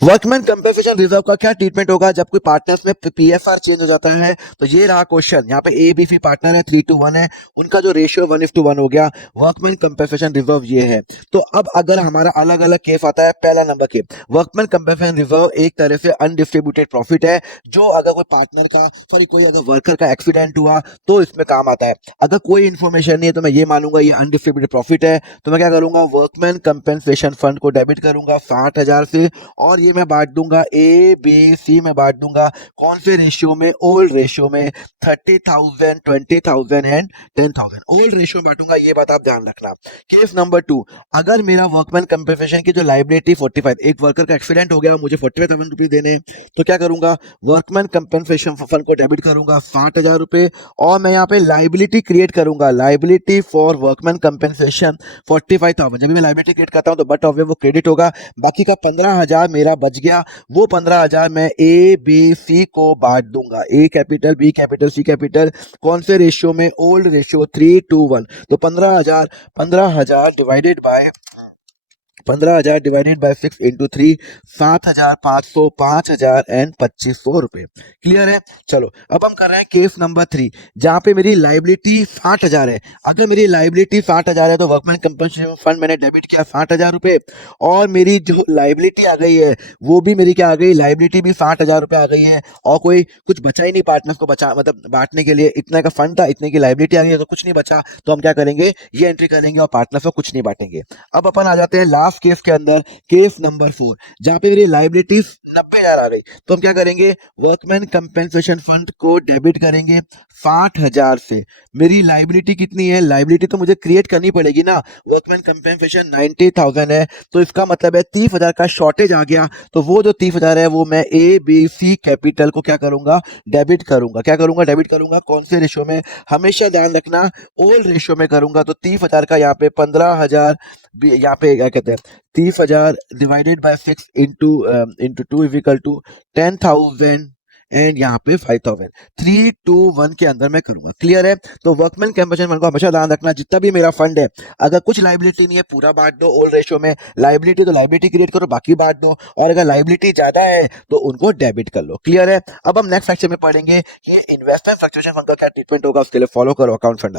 Workman compensation reserve का क्या treatment होगा जब कोई पार्टनर्स में पीएफआर चेंज हो जाता है। तो ये रहा क्वेश्चन। यहाँ पे ए बी सी पार्टनर है, 3:1 है, उनका जो रेशियो 1:1 हो गया। वर्कमैन कंपनसेशन रिजर्व ये है। तो अब अगर हमारा अलग अलग केस आता है, पहला नंबर के वर्कमैन कंपनसेशन रिजर्व एक तरह से अनडिस्ट्रीब्यूटेड प्रॉफिट है, जो अगर कोई पार्टनर का कोई अगर वर्कर का एक्सीडेंट हुआ तो इसमें काम आता है। अगर कोई इन्फॉर्मेशन नहीं है तो मैं ये मानूंगा ये अनडिस्ट्रीब्यूटेड प्रॉफिट है, तो मैं क्या करूंगा, वर्कमैन कंपनसेशन फंड को डेबिट करूंगा 60,000 से, और ये मैं बांट दूंगा ए बी सी में बांट दूंगा कौन से रेशियो में, ओल्ड रेशियो में, 30,000, 20,000 एंड 10,000 ओल्ड रेशियो में बांटूंगा। ये बात आप ध्यान रखना। केस नंबर 2, अगर मेरा वर्कमैन कंपनसेशन की जो लाइबिलिटी 45, एक वर्कर का एक्सीडेंट हो गया, मुझे 45,000 रुपये देने, तो क्या करूंगा, वर्कमैन कंपनसेशन फंड को डेबिट करूंगा 60,000 रुपये, और मैं यहाँ पे लाइबिलिटी क्रिएट करूंगा, लाइबिलिटी फॉर वर्कमैन कंपनसेशन 45,000। जब भी मैं लाइबिलिटी क्रिएट करता हूँ तो बट ऑफ वो क्रेडिट होगा, बाकी का 15,000 मेरा बच गया। वो 15,000 मैं ए बी सी को बांट दूंगा, A capital B capital C capital, कौन से रेशियो में, ओल्ड रेशियो 3:1। तो 15,000 डिवाइडेड बाय 6 इंटू 3, 7,500, 5,000 एंड 2,500 रुपए। क्लियर है। चलो अब हम कर रहे हैं केस नंबर 3, जहां पे मेरी लाइबिलिटी 60,000 है। अगर मेरी लाइबिलिटी 60,000 है तो वर्कमैन कंपनसेशन फंड मैंने डेबिट किया 60,000 रुपए, और मेरी जो लाइबिलिटी आ गई है वो भी मेरी क्या आ गई, लाइबिलिटी भी 60,000 रुपए आ गई है, और कोई कुछ बचा ही नहीं पार्टनर्स को बचा, मतलब बांटने के लिए। इतना का फंड था, इतने की लाइबिलिटी आ गई है, तो कुछ नहीं बचा, तो हम क्या करेंगे, ये एंट्री करेंगे और पार्टनर्स को कुछ नहीं बांटेंगे। अब अपन आ जाते हैं लास्ट केस के अंदर, केस नंबर 4, जहां पे मेरी लाइबिलिटीज 90,000 आ गई, तो हम क्या करेंगे, वर्कमैन कंपनसेशन फंड को डेबिट करेंगे 60,000 से। मेरी लाइबिलिटी कितनी है, लाइबिलिटी तो मुझे क्रिएट करनी पड़ेगी ना, वर्कमैन कंपनसेशन 90,000 है, तो इसका मतलब है 30,000 का शॉर्टेज आ गया, तो वो जो 30,000 है वो मैं ए बी सी कैपिटल को क्या करूंगा, डेबिट करूंगा। क्या करूंगा, डेबिट करूंगा। कौन से रेशियो में, हमेशा ध्यान रखना ओल्ड रेशियो में करूंगा। तो 30,000 का यहाँ पे 15,000, यहाँ पे क्या कहते हैं, 30,000 divided by 6 into 2 is equal to 10,000 and यहाँ पे 5,000, 3:1 के अंदर मैं करूंगा। क्लियर है। तो वर्कमैन कंपनसेशन फंड को हमेशा ध्यान रखना, जितना भी मेरा फंड है, अगर कुछ लाइबिलिटी नहीं है पूरा बांट दो ओल्ड रेशियो में, लाइबिलिटी तो लाइबिलिटी क्रिएट करो बाकी बांट दो, और अगर लाइबिलिटी ज्यादा है तो उनको डेबिट कर लो। क्लियर है। अब हम नेक्स्ट सेक्शन में पढ़ेंगे कि इन्वेस्टमेंट फ्लक्चुएशन फंड का क्या ट्रीटमेंट होगा, उसके लिए फॉलो करो अकाउंट फंड।